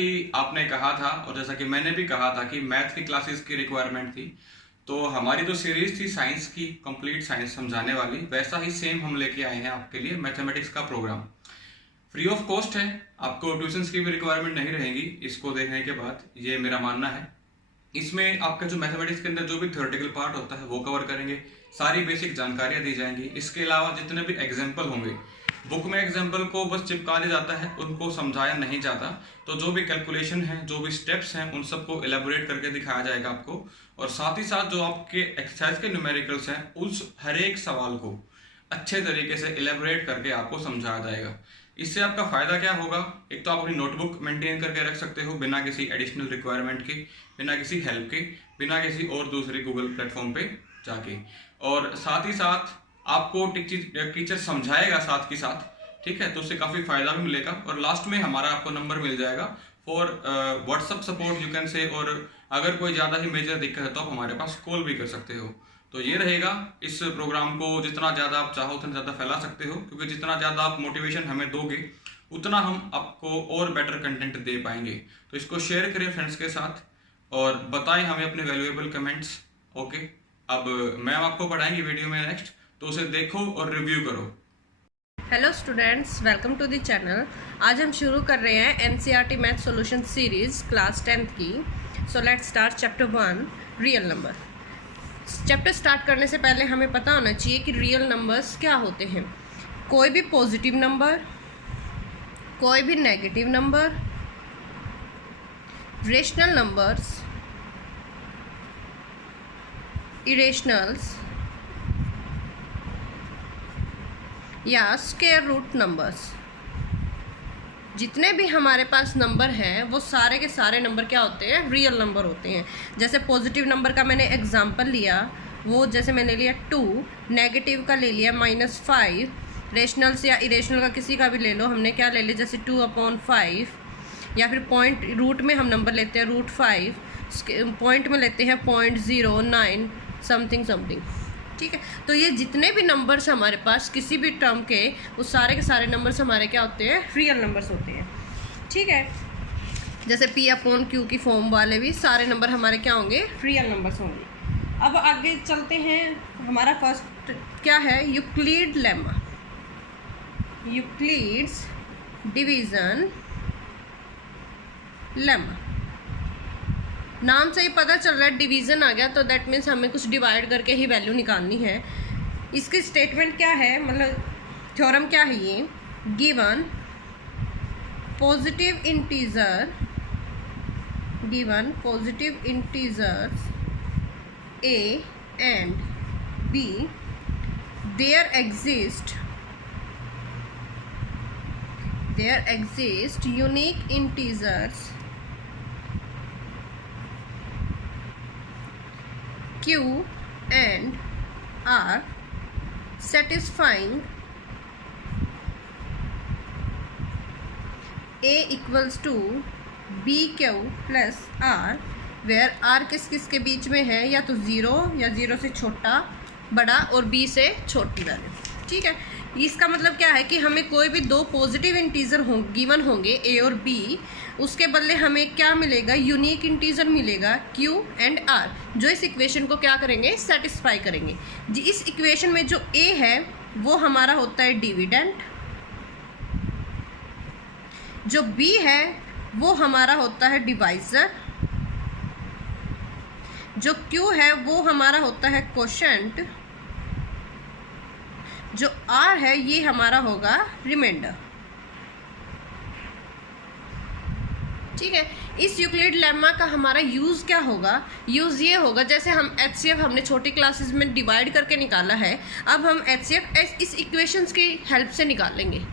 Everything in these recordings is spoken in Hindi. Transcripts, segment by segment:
कि आपने कहा था और जैसा कि मैंने भी कहा था कि मैथ की क्लासेस की रिक्वायरमेंट थी, तो हमारी जो सीरीज थी साइंस की, कंप्लीट साइंस समझाने वाली, वैसा ही सेम हम लेके आए हैं आपके लिए मैथमेटिक्स का प्रोग्राम। फ्री ऑफ कॉस्ट है, आपको ट्यूशंस की भी रिक्वायरमेंट नहीं रहेगी इसको देखने के बाद, ये मेरा मानना है। इसमें आपका जो मैथमेटिक्स के अंदर जो भी थ्योरेटिकल पार्ट होता है वो कवर करेंगे, सारी बेसिक जानकारियां दी जाएंगी। इसके अलावा जितने भी एग्जाम्पल होंगे, बुक में एग्जाम्पल को बस चिपका दिया जाता है, उनको समझाया नहीं जाता, तो जो भी कैलकुलेशन है, जो भी स्टेप्स हैं, उन सबको एलेबोरेट करके दिखाया जाएगा आपको। और साथ ही साथ जो आपके एक्सरसाइज के न्यूमेरिकल्स हैं, उस हर एक सवाल को अच्छे तरीके से एलेबोरेट करके आपको समझाया जाएगा। इससे आपका फायदा क्या होगा? एक तो आप अपनी नोटबुक मेंटेन करके रख सकते हो बिना किसी एडिशनल रिक्वायरमेंट के, बिना किसी हेल्प के, बिना किसी और दूसरे गूगल प्लेटफॉर्म पे जाके। और साथ ही साथ आपको टीचर समझाएगा साथ के साथ, ठीक है, तो उससे काफी फायदा भी मिलेगा। और लास्ट में हमारा आपको नंबर मिल जाएगा for WhatsApp support you can say, और अगर कोई ज्यादा ही मेजर दिक्कत है तो आप हमारे पास कॉल भी कर सकते हो। तो ये रहेगा, इस प्रोग्राम को जितना ज़्यादा आप चाहो उतना ज़्यादा फैला सकते हो, क्योंकि जितना ज़्यादा आप मोटिवेशन हमें दोगे उतना हम आपको और बेटर कंटेंट दे पाएंगे। तो इसको शेयर करें फ्रेंड्स के साथ और बताएं हमें अपने वैल्यूएबल कमेंट्स। ओके, अब मैम आपको पढ़ाएंगी वीडियो में नेक्स्ट, तो उसे देखो और रिव्यू करो। Hello students, welcome to the channel. आज हम शुरू कर रहे हैं NCERT math solution series class 10th की। So let's start chapter 1 real number. Chapter start करने से पहले हमें पता होना चाहिए कि रियल नंबर्स क्या होते हैं। कोई भी पॉजिटिव नंबर, कोई भी negative number, rational numbers, irrationals या स्क्वायर रूट नंबर्स, जितने भी हमारे पास नंबर हैं वो सारे के सारे नंबर क्या होते हैं? रियल नंबर होते हैं। जैसे पॉजिटिव नंबर का मैंने एग्जांपल लिया, वो जैसे मैंने लिया 2, नेगेटिव का ले लिया -5, रेशनल्स या इरेशनल का किसी का भी ले लो, हमने क्या ले लिया जैसे 2/5, या फिर पॉइंट रूट में हम नंबर लेते हैं √5, पॉइंट में लेते हैं 0.09 समथिंग समथिंग, ठीक है। तो ये जितने भी नंबर्स हमारे पास किसी भी टर्म के, वो सारे के सारे नंबर्स हमारे क्या होते हैं? रियल नंबर्स होते हैं, ठीक है। जैसे P/Q की फॉर्म वाले भी सारे नंबर हमारे क्या होंगे? रियल नंबर्स होंगे। अब आगे चलते हैं, हमारा फर्स्ट क्या है? Euclid lemma, Euclid's division lemma. नाम से ही पता चल रहा है डिवीज़न आ गया, तो दैट मीन्स हमें कुछ डिवाइड करके ही वैल्यू निकालनी है। इसकी स्टेटमेंट क्या है, मतलब थ्योरम क्या है ये? Given positive integers a and b, there exist unique integers q and r satisfying a equals to bq plus r, where r किस किस के बीच में है? या तो 0 या 0 से छोटा, बड़ा, और b से छोटी वैल्यू, ठीक है। इसका मतलब क्या है कि हमें कोई भी दो पॉजिटिव इंटीजर गिवन होंगे a और b, उसके बदले हमें क्या मिलेगा? यूनिक इंटीजर मिलेगा q एंड r, जो इस इक्वेशन को क्या करेंगे? सेटिस्फाई करेंगे जी। इस इक्वेशन में जो a है वो हमारा होता है डिविडेंड, जो b है वो हमारा होता है डिवाइजर, जो Q है वो हमारा होता है कोशेंट, जो R है ये हमारा होगा रिमाइंडर, ठीक है। इस यूक्लिड लेमा का हमारा यूज़ क्या होगा? यूज़ ये होगा, जैसे हम HCF हमने छोटी क्लासेस में डिवाइड करके निकाला है, अब हम HCF इस इक्वेशंस की हेल्प से निकालेंगे,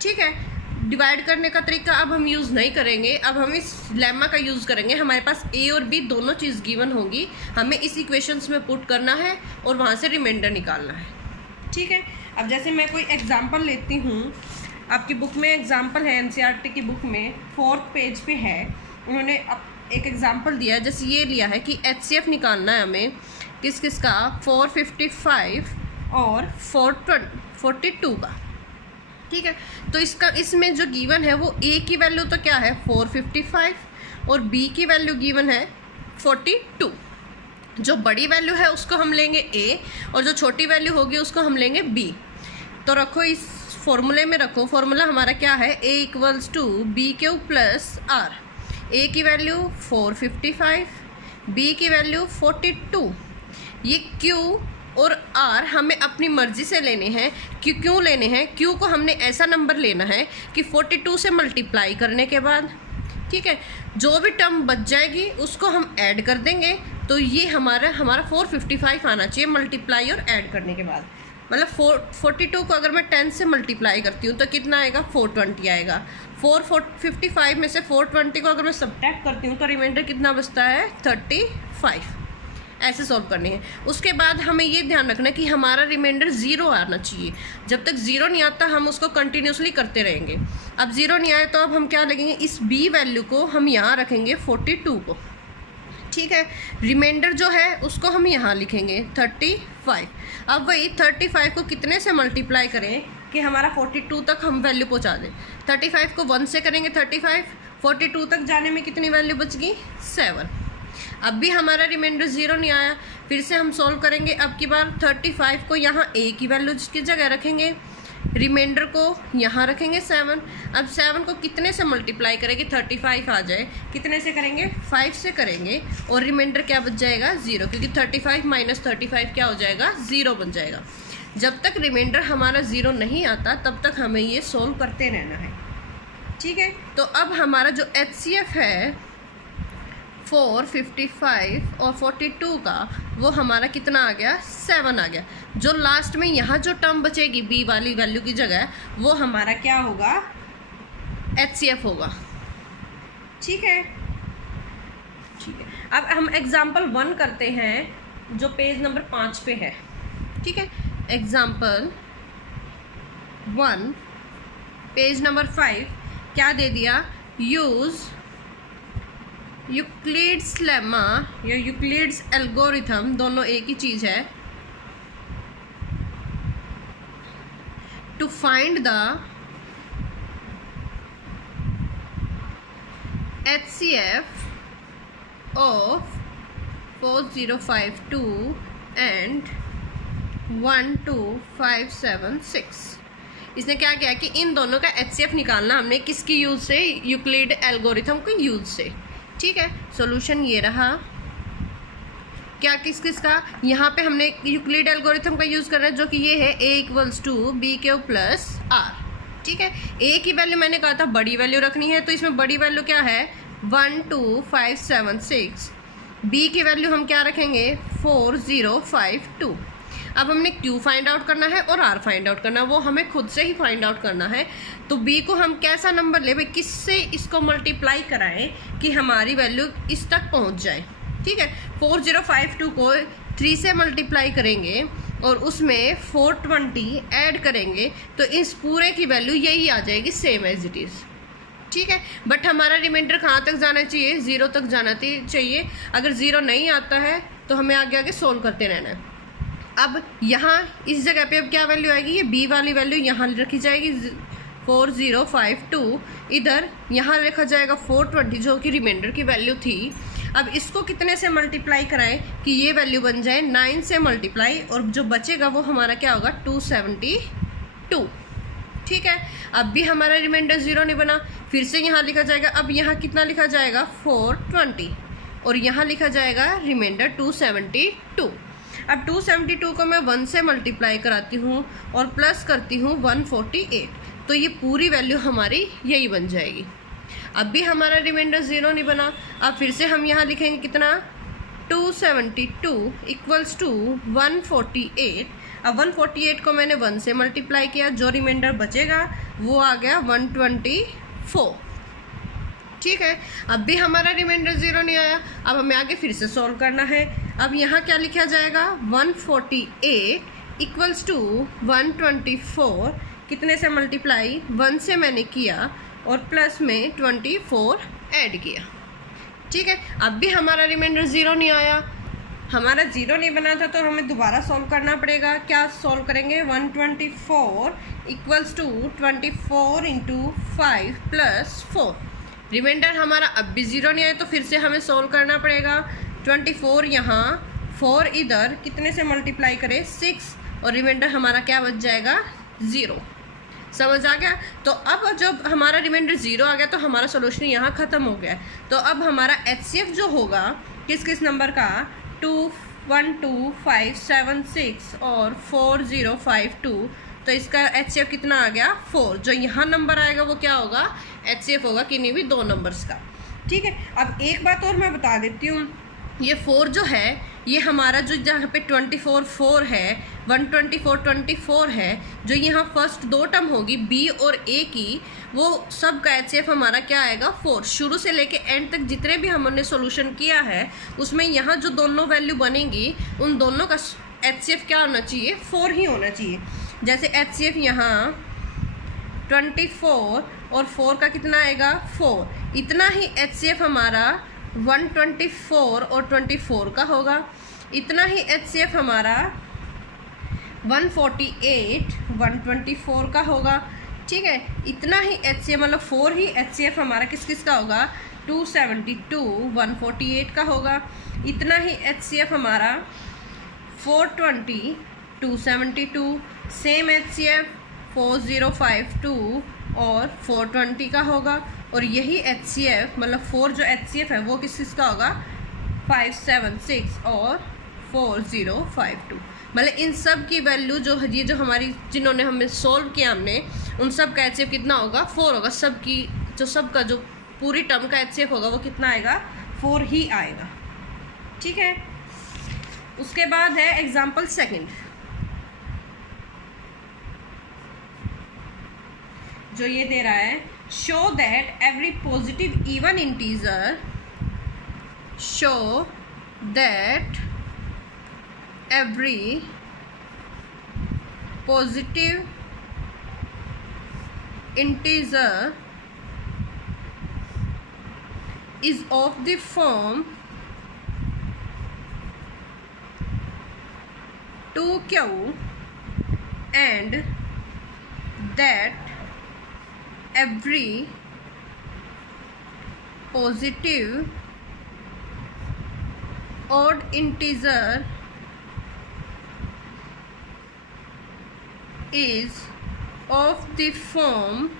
ठीक है। डिवाइड करने का तरीका अब हम यूज़ नहीं करेंगे, अब हम इस लेमा का यूज़ करेंगे। हमारे पास a और b दोनों चीज़ गिवन होंगी, हमें इस इक्वेशंस में पुट करना है और वहाँ से रिमाइंडर निकालना है, ठीक है। अब जैसे मैं कोई एग्जांपल लेती हूँ, आपकी बुक में एग्जांपल है, एनसीईआरटी की बुक में 4th पेज पे है, उन्होंने एक एग्जांपल दिया है। जैसे ये लिया है कि HCF निकालना है हमें किस किस का? 455 और 442 का, ठीक है। तो इसमें जो गिवन है वो ए की वैल्यू तो क्या है 455 और बी की वैल्यू गिवन है 42। जो बड़ी वैल्यू है उसको हम लेंगे ए और जो छोटी वैल्यू होगी उसको हम लेंगे बी। तो रखो इस फॉर्मूले में रखो, फॉर्मूला हमारा क्या है a equals to B Q plus r. A की वैल्यू 455, बी की वैल्यू 42। ये क्यू और आर हमें अपनी मर्जी से लेने हैं। क्यों लेने हैं? क्यू को हमने ऐसा नंबर लेना है कि 42 से मल्टीप्लाई करने के बाद, ठीक है, जो भी टर्म बच जाएगी उसको हम ऐड कर देंगे। तो ये हमारा 455 आना चाहिए मल्टीप्लाई और ऐड करने के बाद। मतलब 42 को अगर मैं 10 से मल्टीप्लाई करती हूँ तो कितना आएगा 420 आएगा। 455 में से 420 को अगर मैं सब्ट्रैक्ट करती हूँ तो रिमाइंडर कितना बचता है 35। ऐसे सॉल्व करनी है। उसके बाद हमें ये ध्यान रखना है कि हमारा रिमाइंडर 0 आना चाहिए। जब तक 0 नहीं आता हम उसको कंटिन्यूसली करते रहेंगे। अब 0 नहीं आए तो अब हम क्या लगेंगे, इस बी वैल्यू को हम यहाँ रखेंगे 42 को, ठीक है। रिमाइंडर जो है उसको हम यहाँ लिखेंगे 35। अब वही 35 को कितने से मल्टीप्लाई करें कि हमारा 42 तक हम वैल्यू पहुँचा दें। 35 को 1 से करेंगे 35, 42 तक जाने में कितनी वैल्यू बच गई 7। अब भी हमारा रिमाइंडर 0 नहीं आया, फिर से हम सॉल्व करेंगे। अब की बार 35 को यहाँ a की वैल्यू की जगह रखेंगे, रिमाइंडर को यहाँ रखेंगे 7। अब 7 को कितने से मल्टीप्लाई करेंगे 35 आ जाए, कितने से करेंगे 5 से करेंगे और रिमाइंडर क्या बच जाएगा 0, क्योंकि 35 माइनस 35 क्या हो जाएगा 0 बन जाएगा। जब तक रिमाइंडर हमारा 0 नहीं आता तब तक हमें ये सॉल्व करते रहना है, ठीक है। तो अब हमारा जो HCF है 455 और 42 का वो हमारा कितना आ गया 7 आ गया। जो लास्ट में यहाँ जो टर्म बचेगी b वाली वैल्यू की जगह वो हमारा क्या होगा HCF होगा, ठीक है। ठीक है, अब हम एग्जाम्पल 1 करते हैं जो पेज नंबर 5 पे है, ठीक है। एग्जाम्पल 1 पेज नंबर 5 क्या दे दिया, यूज यूक्लिड्स लेमा या यूक्लिड्स एल्गोरिथम, दोनों एक ही चीज़ है, to find the HCF of 4052 and 12576। इसने क्या किया कि इन दोनों का HCF निकालना हमने किसकी यूज़ से, यूक्लिड एल्गोरिथम की यूज़ से, ठीक है। सॉल्यूशन ये रहा। क्या किस का, यहाँ पे हमने यूक्लिड एल्गोरिथम का यूज़ करना है जो कि ये है a equals to B Q plus R, ठीक है। a की वैल्यू मैंने कहा था बड़ी वैल्यू रखनी है, तो इसमें बड़ी वैल्यू क्या है 12576। b की वैल्यू हम क्या रखेंगे 4052। अब हमने q फाइंड आउट करना है और r फाइंड आउट करना है, वो हमें खुद से ही फाइंड आउट करना है। तो b को हम कैसा नंबर ले, भाई किससे इसको मल्टीप्लाई कराएं कि हमारी वैल्यू इस तक पहुंच जाए, ठीक है। 4052 को 3 से मल्टीप्लाई करेंगे और उसमें 420 ऐड करेंगे तो इस पूरे की वैल्यू यही आ जाएगी सेम एज इट इज़, ठीक है। बट हमारा रिमाइंडर कहाँ तक जाना चाहिए 0 तक जाना चाहिए। अगर 0 नहीं आता है तो हमें आगे आगे सोल्व करते रहना है। अब यहाँ इस जगह पे अब क्या वैल्यू आएगी, ये b वाली वैल्यू यहाँ रखी जाएगी 4052, इधर यहाँ रखा जाएगा 420 जो कि रिमाइंडर की वैल्यू थी। अब इसको कितने से मल्टीप्लाई कराएं कि ये वैल्यू बन जाए 9 से मल्टीप्लाई, और जो बचेगा वो हमारा क्या होगा 272, ठीक है। अब भी हमारा रिमाइंडर 0 नहीं बना, फिर से यहाँ लिखा जाएगा। अब यहाँ कितना लिखा जाएगा 420 और यहाँ लिखा जाएगा रिमाइंडर 272। अब 272 को मैं 1 से मल्टीप्लाई कराती हूँ और प्लस करती हूँ 148, तो ये पूरी वैल्यू हमारी यही बन जाएगी। अब भी हमारा रिमाइंडर 0 नहीं बना। अब फिर से हम यहाँ लिखेंगे कितना 272 इक्वल्स टू 148। अब 148 को मैंने 1 से मल्टीप्लाई किया, जो रिमाइंडर बचेगा वो आ गया 124, ठीक है। अब भी हमारा रिमाइंडर 0 नहीं आया। अब हमें आगे फिर से सॉल्व करना है। अब यहाँ क्या लिखा जाएगा 148 इक्वल्स टू 124, कितने से मल्टीप्लाई 1 से मैंने किया और प्लस में 24 ऐड किया, ठीक है। अब भी हमारा रिमाइंडर 0 नहीं आया। हमारा 0 नहीं बना था तो हमें दोबारा सॉल्व करना पड़ेगा। क्या सॉल्व करेंगे? 124 equals to 24 into 5 plus 4। Remainder हमारा अब भी 0 नहीं आया तो फिर से हमें सॉल्व करना पड़ेगा। 24 यहाँ, 4 इधर, कितने से मल्टीप्लाई करें? 6, और रिमाइंडर हमारा क्या बच जाएगा? 0। समझ आ गया? तो अब जब हमारा रिमाइंडर 0 आ गया तो हमारा सोल्यूशन यहाँ ख़त्म हो गया। तो अब हमारा HCF जो होगा किस किस नंबर का? 2 1 2 5 7 6 और 4 0 5 2। तो इसका HCF कितना आ गया? 4। जो यहाँ नंबर आएगा वो क्या होगा? HCF होगा किन्हीं भी 2 नंबर्स का। ठीक है, अब एक बात और मैं बता देती हूँ, ये 4 जो है ये हमारा जो जहाँ पे 24 4 है, 124 24 है, जो यहाँ फर्स्ट 2 टर्म होगी B और A की, वो सब का HCF हमारा क्या आएगा? 4। शुरू से लेके एंड तक जितने भी हमने सॉल्यूशन किया है उसमें यहाँ जो दोनों वैल्यू बनेंगी उन दोनों का HCF क्या होना चाहिए? 4 ही होना चाहिए। जैसे HCF यहाँ 24 और 4 का कितना आएगा? 4। इतना ही HCF हमारा 124 और 24 का होगा। इतना ही HCF हमारा 148 124 का होगा। ठीक है, इतना ही HCF मतलब 4 ही HCF हमारा किस किस का होगा? 272 148 का होगा। इतना ही HCF हमारा 420 272, सेम HCF 4052 और 420 का होगा। और यही HCF मतलब 4 जो HCF है वो किस किस का होगा? 576 और 4052। मतलब इन सब की वैल्यू जो ये जो हमारी जिन्होंने हमें सोल्व किया हमने उन सब का HCF कितना होगा? 4 होगा। सब की जो सब का जो पूरी टर्म का HCF होगा वो कितना आएगा? 4 ही आएगा। ठीक है, उसके बाद है एग्जाम्पल सेकंड, जो ये दे रहा है, show that every positive even integer, show that every positive integer is of the form 2q and that every positive odd integer is of the form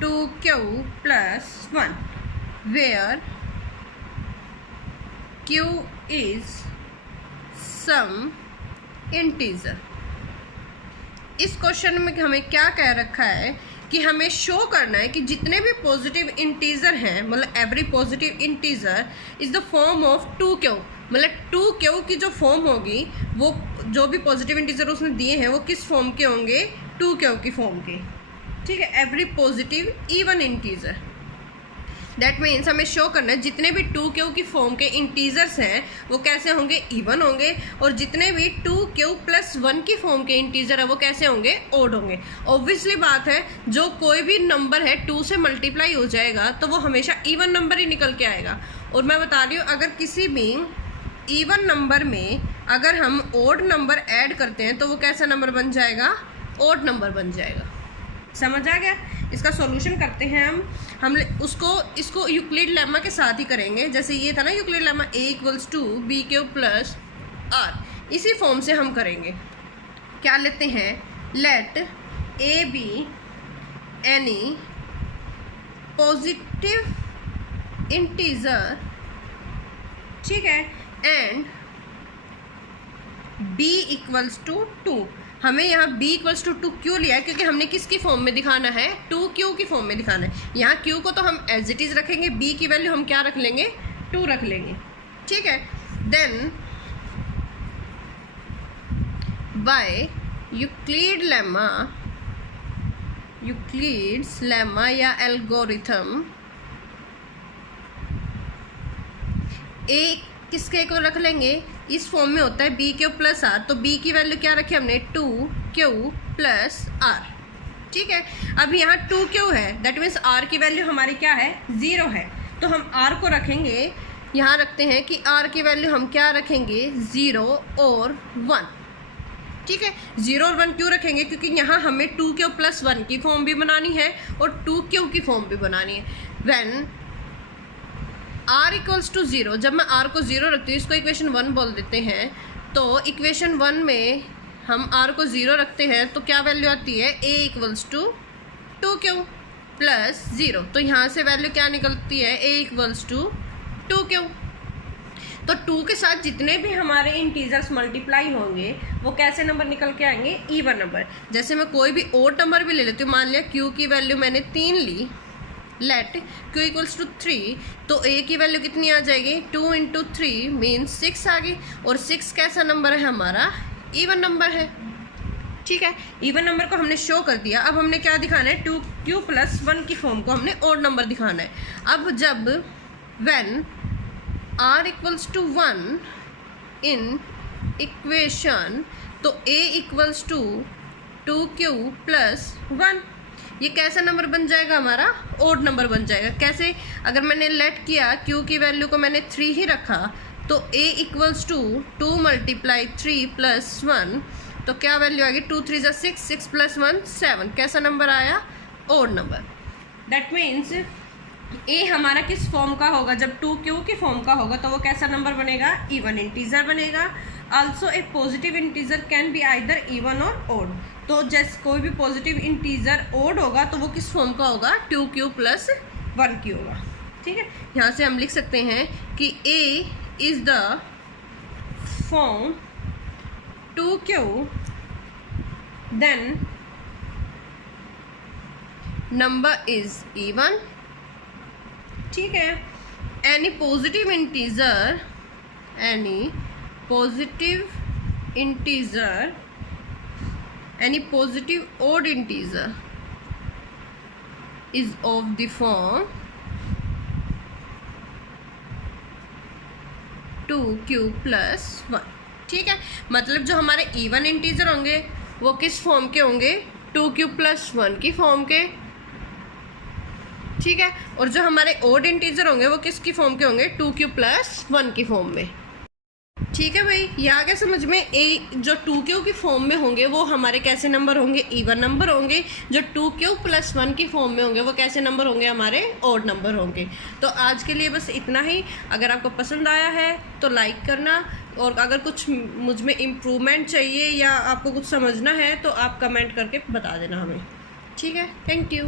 2q plus 1 where q is some integer। इस क्वेश्चन में हमें क्या कह रखा है कि हमें शो करना है कि जितने भी पॉजिटिव इंटीजर हैं, मतलब every positive integer is the form of 2q, मतलब 2q की जो फॉर्म होगी वो जो भी पॉजिटिव इंटीजर उसने दिए हैं वो किस फॉर्म के होंगे? 2q की फॉर्म के। ठीक है, every positive even integer, that means हमें शो करना है जितने भी 2q की फॉर्म के इंटीजर्स हैं वो कैसे होंगे? इवन होंगे। और जितने भी 2q प्लस 1 की फॉर्म के इंटीजर है वो कैसे होंगे? ओड होंगे। ऑब्वियसली बात है, जो कोई भी नंबर है 2 से मल्टीप्लाई हो जाएगा तो वो हमेशा इवन नंबर ही निकल के आएगा। और मैं बता रही हूँ, अगर किसी भी इवन नंबर में अगर हम ओड नंबर ऐड करते हैं तो वो कैसा नंबर बन जाएगा? ओड नंबर बन जाएगा। समझ आ गया? इसका सॉल्यूशन करते हैं हम इसको यूक्लिड लेमा के साथ ही करेंगे। जैसे ये था ना Euclid lemma, a equals to B Q plus R, इसी फॉर्म से हम करेंगे। क्या लेते हैं? Let A be any positive integer, ठीक है, एंड b इक्वल्स टू 2। हमें यहाँ b इक्वल्स टू 2 क्यों लिया है? क्योंकि हमने किसकी फॉर्म में दिखाना है? 2q की फॉर्म में दिखाना है। यहाँ q को तो हम एज इट इज रखेंगे, b की वैल्यू हम क्या रख लेंगे? 2 रख लेंगे। ठीक है, देन बाय यूक्लिड्स लेमा या एल्गोरिथम a किसके को रख लेंगे? इस फॉर्म में होता है बी क्यू प्लस आर, तो b की वैल्यू क्या रखी हमने? 2q plus R. ठीक है, अब यहाँ 2q है, दैट मीन्स r की वैल्यू हमारी क्या है? 0 है। तो हम r को रखेंगे यहाँ रखते हैं कि r की वैल्यू हम क्या रखेंगे 0 और 1। ठीक है, 0 और 1 क्यों रखेंगे? क्योंकि यहाँ हमें 2q + 1 की फॉर्म भी बनानी है और 2q की फॉर्म भी बनानी है। व्हेन r = 0, जब मैं r को 0 रखती हूँ, इसको इक्वेशन 1 बोल देते हैं, तो इक्वेशन 1 में हम r को 0 रखते हैं तो क्या वैल्यू आती है? a = 2q + 0। तो यहाँ से वैल्यू क्या निकलती है? a = 2q। तो 2 के साथ जितने भी हमारे इंटीजर्स मल्टीप्लाई होंगे वो कैसे नंबर निकल के आएंगे? Even number. जैसे मैं कोई भी ओड नंबर भी ले लेती हूँ, मान लिया q की वैल्यू मैंने 3 ली, लेट q = 3, तो a की वैल्यू कितनी आ जाएगी? 2 × 3 मीन्स 6 आ गई। और 6 कैसा नंबर है? हमारा इवन नंबर है। ठीक है, इवन नंबर को हमने शो कर दिया। अब हमने क्या दिखाना है? 2q + 1 की फॉर्म को हमने ओड नंबर दिखाना है। अब जब व्हेन r = 1 इन इक्वेशन, तो a = 2q + 1, ये कैसा नंबर बन जाएगा? हमारा ओड नंबर बन जाएगा। कैसे? अगर मैंने लेट किया q की वैल्यू को मैंने 3 ही रखा, तो a = 2 × 3 + 1, तो क्या वैल्यू आ गई? 2 3 = 6, 6 + 1 7। कैसा नंबर आया? Odd number. That means A हमारा किस फॉर्म का होगा? जब 2q की फॉर्म का होगा तो वो कैसा नंबर बनेगा? इवन इंटीजर बनेगा। Also a positive integer can be either even और ओड। तो जैसे कोई भी पॉजिटिव इंटीजर ओड होगा तो वो किस फॉर्म का होगा? 2q + 1 की होगा। ठीक है, यहाँ से हम लिख सकते हैं कि a is the form 2q, then number is even. ठीक है, any positive integer any positive odd integer is of the form 2q + 1। ठीक है, मतलब जो हमारे इवन इंटीजर होंगे वो किस फॉर्म के होंगे? 2q + 1 की फॉर्म के। ठीक है, और जो हमारे ओड इंटीजर होंगे वो किसकी फॉर्म के होंगे? 2q + 1 की फॉर्म में। ठीक है भाई, ये आ गया समझ में। जो 2q की फॉर्म में होंगे वो हमारे कैसे नंबर होंगे? इवन नंबर होंगे। जो 2q + 1 की फॉर्म में होंगे वो कैसे नंबर होंगे? हमारे ओड नंबर होंगे। तो आज के लिए बस इतना ही। अगर आपको पसंद आया है तो लाइक करना, और अगर कुछ मुझ में इम्प्रूवमेंट चाहिए या आपको कुछ समझना है तो आप कमेंट करके बता देना हमें। ठीक है, थैंक यू।